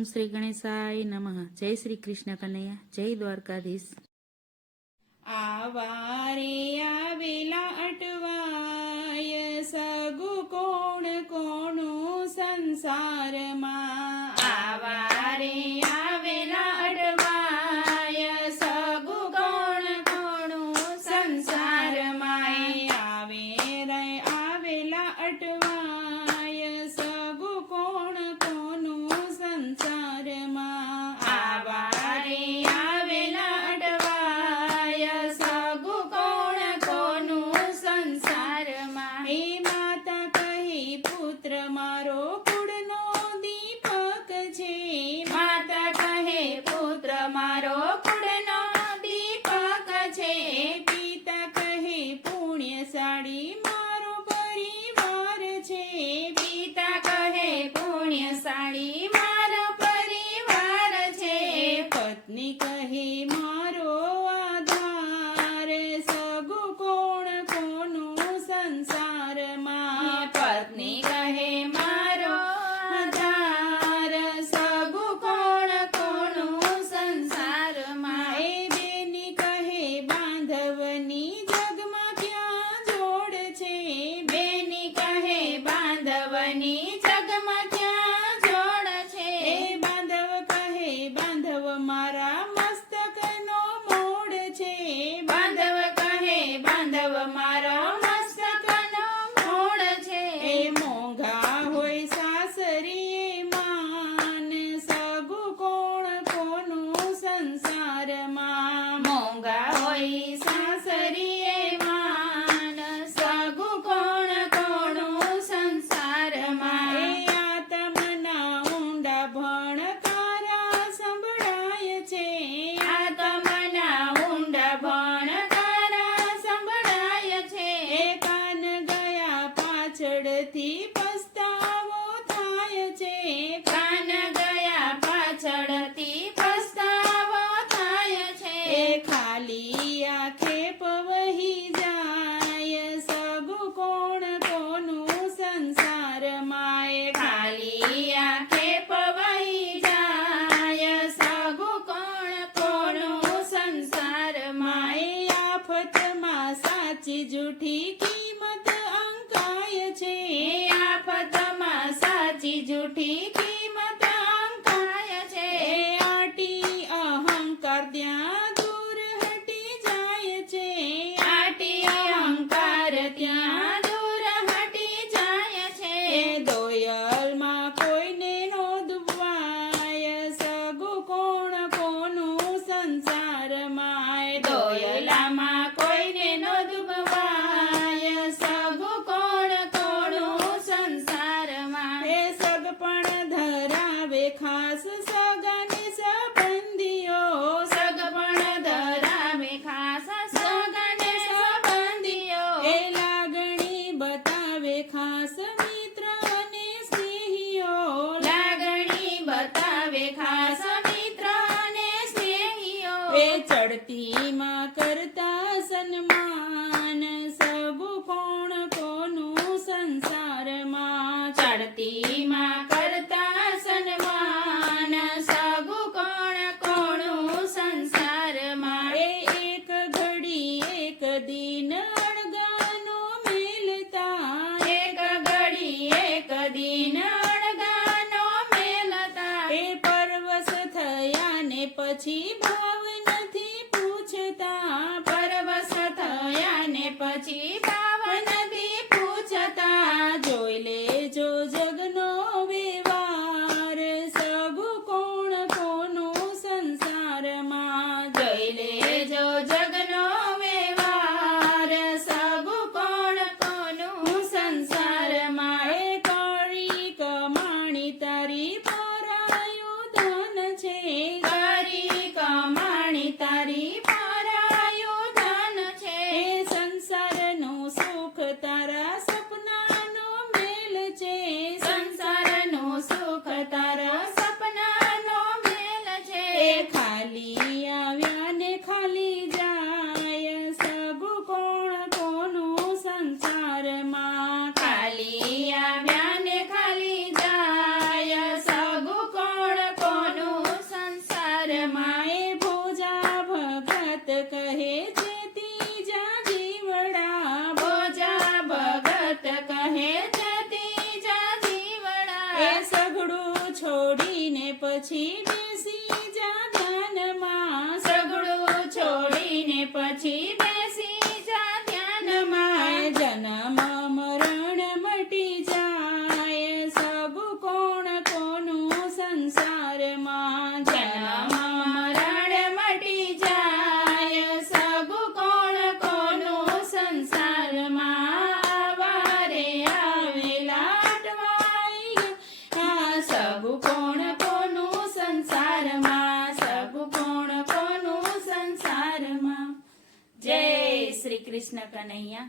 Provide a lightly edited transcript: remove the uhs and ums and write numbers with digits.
ઓમ શ્રી ગણેશાય નમઃ. જય શ્રી કૃષ્ણ કનૈયા. જય દ્વારકાધીશ. આવારે આવેલા અટવાય સગુ કોણ કોનું સંસારમાં. આવારે આવેલા અટવાય સગુ કોણ કોનું સંસારમાં. આવે રે આવેલા અટવાય સગુ કોણ કોનું સંસારમાં. આવારે આવેલા અટવાય સગુ કોણ કોનું સંસારમાં. હે માતા કહે પુત્ર મારો કુળનો દીપક છે. માતા કહે પુત્ર મારો કુળનો દીપક છે. પિતા કહે પુણ્યશાળી મારો પરિવાર છે. પિતા કહે પુણ્યશાળી મારો પરિવાર છે. પત્ની કહે મારો આધાર સગુ કોણ કોનું સંસારમાં. પત્ની કહે મારો આધાર સગુ કોણ કોનું સંસારમાં. એ બેની કહે બાંધવની જગમાં ક્યાં જોડ છે. બેની કહે બાંધવની જગમાં ક્યાં જોડ છે. એ બાંધવ કહે બાંધવ મારા મસ્તકનો મોડ છે. બાંધવ કહે બાંધવ મારા મસ્તકનો મોડ છે. એ મોંઘા હોય સાસરીએ માન સગુ કોણ કોનું સંસારમાં. મોંઘા હોય સાસરીએ માન સગુ કોણ કોનું સંસારમાં. એ આત્મના ઊંડા ભણકારા સંભળાય છે. આત્મના ઊંડા ભણકારા સંભળાય છે. એ કાન ગયા પાછળથી પસ્તાવો થાય છે. કાન ગયા પાછળથી પસ્તાવો થાય છે. એ ખાલી આંખે પવહી જાય સગુ કોણ કોનું સંસારમાં. એ ખાલી આંખે પવહી જાય સગુ કોણ કોનું સંસારમાં. એ આફતમાં સાચી જૂઠી કિંમત અંકાય છે. આફતમાં સાચી જૂઠી કિંમત અંકાય છે. આટી અહંકાર ત્યાં દૂર હટી જાય છે. આટી અહંકાર ત્યાં દૂર હટી જાય છે. દોયલમાં કોઈને નો દુબવાય સગુ કોણ કોનું સંસારમાં. દોયલામાં કોઈને નો દુબવાય સગુ કોણ કોનું સંસારમાં. એ સગપણ ધરાવે ખાસ સગાને સંબંધીઓ. સગપણ ધરાવે ખાસ સગાને સંબંધીઓ. એ લાગણી બતાવે ખાસ મિત્ર અને સ્નેહીઓ. લાગણી બતાવે ખાસ મિત્ર અને સ્નેહીઓ. એ ચડતીમાં કરતા સન્માન સગુ કોણ કોનું સંસારમાં. ચડતીમાં કરતા સન્માન સગુ કોણ કોનું સંસારમાં. એ એક ઘડી એક દિન અણગાનો મેલતા. એક ઘડી એક દિન અણગાનો મેલતા. એ પરવશ થયા ને પછી ભાવ નથી પૂછતા. પરવશ થયા ને પછી ભાવ નથી પૂછતા. જોઈ લેજો જગનો વ્યવહાર સગુ કોણ કોનું સંસારમાં. જોઈ લેજો જગનો વ્યવહાર શ્રી કૃષ્ણ કનૈયા